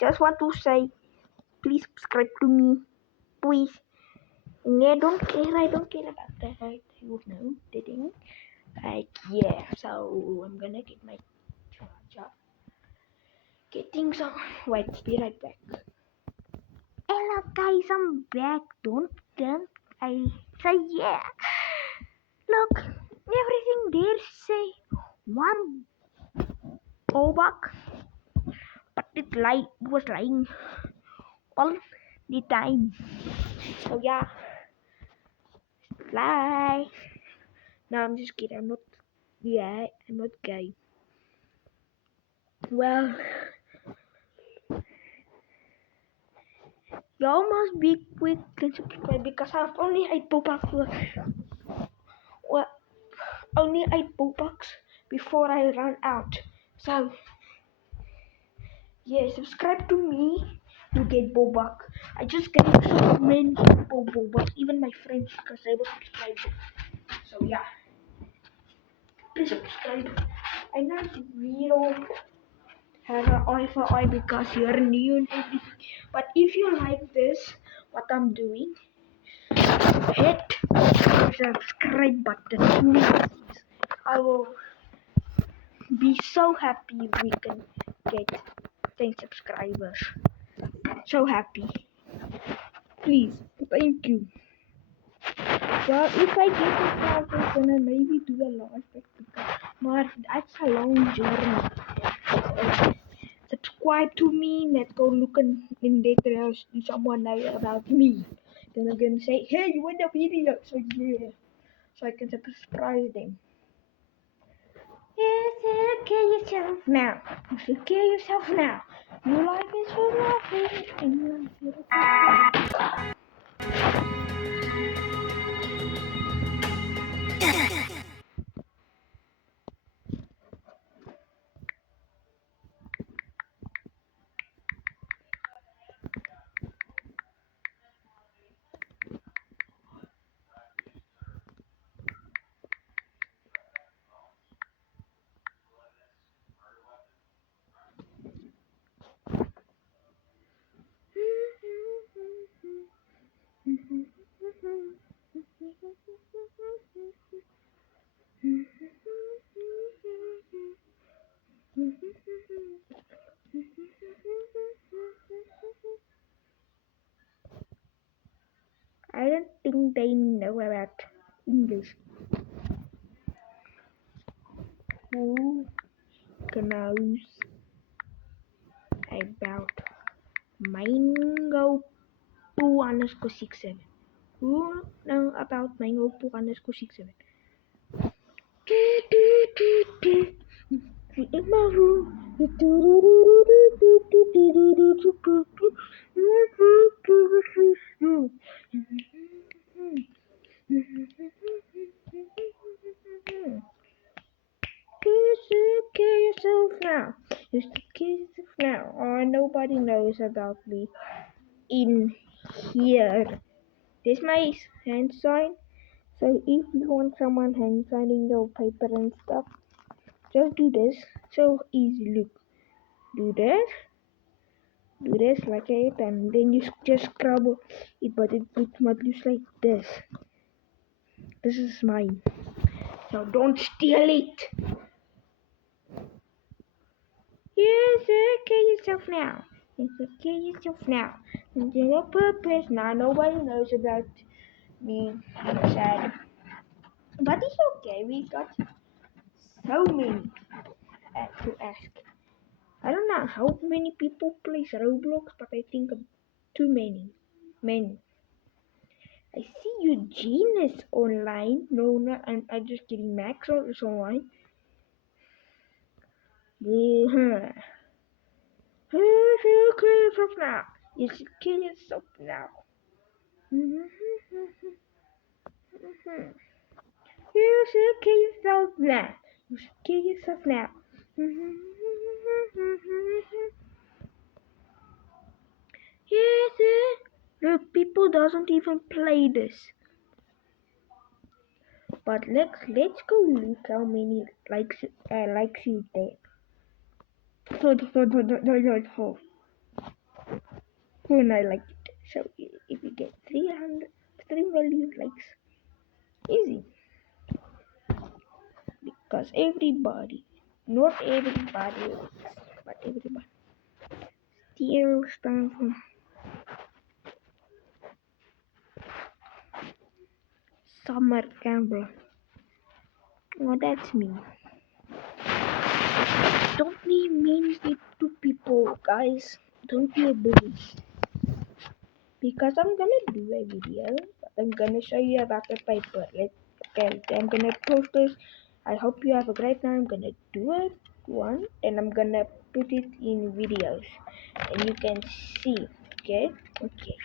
Just want to say, please subscribe to me, please. Yeah, I don't care about that. You know, the thing. Like, yeah, so I'm gonna get my charger. Getting some. Wait, be right back. Hello, guys, I'm back. Don't I say yeah. Look, everything there say one Bobak, but it was lying all the time. So yeah, lie. No, I'm just kidding. I'm not. Yeah, I'm not gay. Well, y'all must be quick and subscribe because I've only 8 Bobaks. Well, only 8 Bobaks before I run out. So yeah, subscribe to me to get Bobak. I just gave so many people Bobak, even my friends, because they were subscribed. So yeah, please subscribe. I know we don't have an eye for eye because you're new and everything. But if you like this, what I'm doing, hit the subscribe button, please. I will be so happy if we can get 10 subscribers. So happy. Please, thank you. Well, if I get a thousand, then I maybe do a live because that's a long journey. So, subscribe to me. Let's go look in details. Someone know about me. Then I'm gonna say, hey, you want a video? So yeah, so I can surprise them. Yes, kill yourself now. You should kill yourself now. Your life is for nothing, and you I don't think they know about English. Who knows about Mango Poo underscore 67? Who know about Mango Poo underscore 67? Kill yourself now. Just kill yourself now. Oh, nobody knows about me in here. This is my hand sign. So if you want someone hand signing your paper and stuff, just do this. So easy. Look, do this like it, and then you just scrub it, but it might look like this. This is mine. So don't steal it. Yes, kill yourself now. Yes, kill yourself now. And do your purpose. Now nobody knows about me. I'm sad. But it's okay. We got so many to ask. I don't know how many people play Roblox, but I think too many. Many. I see Eugene is online. No, I'm just kidding. Max is online. Yeah. You should kill yourself now. You should kill yourself now. You should kill yourself now. You should kill yourself now. Yes, look, people doesn't even play this. But let's go look how many likes you there. when I like it. So if you get 3 million likes, easy. Because everybody, not everybody likes, but everybody still stands for Summer Campbell. Oh, that's me. Don't be mean to people, guys. Don't be a bully. Because I'm gonna do a video, but I'm gonna show you about the paper. Okay, I'm gonna post this. I hope you have a great time. I'm gonna do it one, and I'm gonna put it in videos, and you can see. Okay, okay.